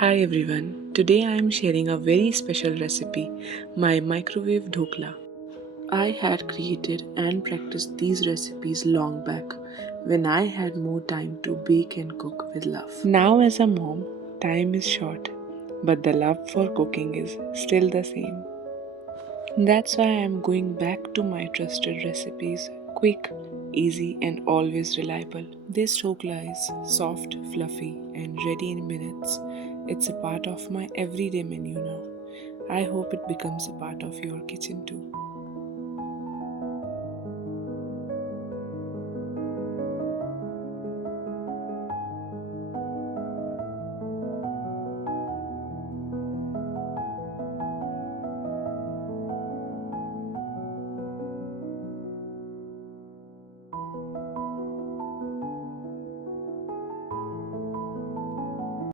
Hi everyone. Today I am sharing a very special recipe, my microwave dhokla. I had created and practiced these recipes long back when I had more time to bake and cook with love. Now as a mom, time is short, but the love for cooking is still the same. That's why I am going back to my trusted recipes, quick, easy and always reliable. This dhokla is soft, fluffy and ready in minutes. It's a part of my everyday menu now. I hope it becomes a part of your kitchen too.